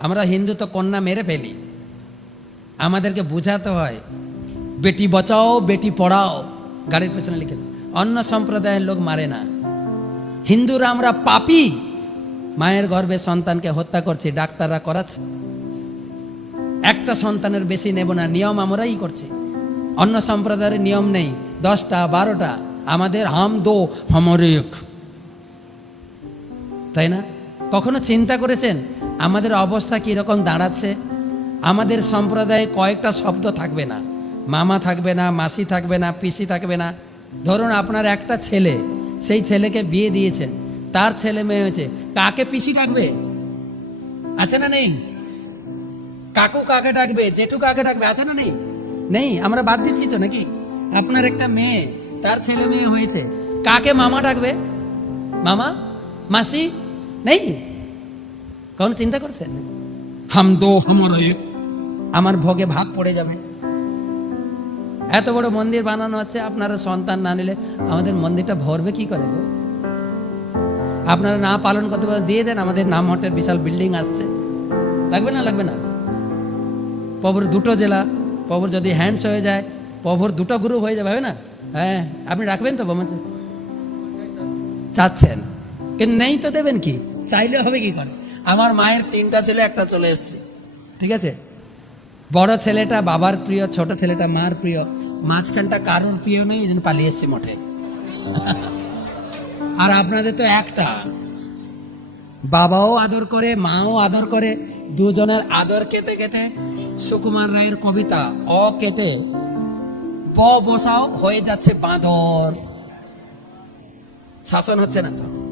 আমরা হিন্দু তো কন্যা মেরে ফেলি। আমাদেরকে বুঝাতে হয়, বেটি বাঁচাও, বেটি পড়াও। গাড়ির পেছনে লিখে অন্য সম্প্রদায়ের লোক মারে না। হিন্দুরা আমরা পাপি। মায়ের গর্ভে সন্তানকে হত্যা করছি, ডাক্তাররা করাচ্ছে। একটা সন্তানের বেশি নেব না, নিয়ম আমরাই করছি। অন্য সম্প্রদায়ের নিয়ম নেই, দশটা, বারোটা। আমাদের হাম দো হমরেক তাই না? কখনো চিন্তা করেছেন? আমাদের অবস্থা কীরকম দাঁড়াচ্ছে? আমাদের সম্প্রদায়ে কয়েকটা শব্দ থাকবে না। মামা থাকবে না, মাসি থাকবে না, পিসি থাকবে না। ধরুন আপনার একটা ছেলে, সেই ছেলেকে বিয়ে দিয়েছেন, তার ছেলে মেয়ে হয়েছে। কাকে পিসি ডাকবে? আছে না নেই? কাকু কাকে ডাকবে? জেঠু কাকে ডাকবে? আছে না নেই? নেই, আমরা বাদ দিচ্ছি তো নাকি? আপনার একটা মেয়ে, তার ছেলে মেয়ে হয়েছে। কাকে মামা ডাকবে? মামা? মাসি? নেই? কখন চিন্তা করছেন? হাম দো হামার এক। আমার ভোগে ভাত পড়ে যাবে। এত বড় মন্দির বানানো হচ্ছে আপনারা সন্তান না নিলে আমাদের মন্দিরটা ভরবে কি করে গো? আপনারা না পালন করতে পারেন দিয়ে দেন আমাদের নাম হটের বিশাল বিল্ডিং আসছে। লাগবে না লাগবে না? প্রভুর দুটো জেলা প্রভুর যদি হ্যান্ডস হয়ে যায় প্রভুর দুটো গ্রুপ হয়ে যাবে না? হ্যাঁ আপনি রাখবেন তো বোমা চাচ্ছেন। কিন্তু নেই তো দেবেন কি? চাইলে হবে কি করে? আমার মায়ের তিনটা ছেলে একটা চলে এসছে। ঠিক আছে? বড় ছেলেটা বাবার প্রিয় ছোট ছেলেটা মার প্রিয়। মাঝখানটা কারোর প্রিয় নেই এই জন্য পালিয়ে এসছে মঠে। আর আপনাদের তো একটা। বাবাও আদর করে মাও আদর করে দুজনের আদর কেটে কেটে সুকুমার রায়ের কবিতা অ কেটে ব বসাও হয়ে যাচ্ছে বাঁদর। শাসন হচ্ছে না তো।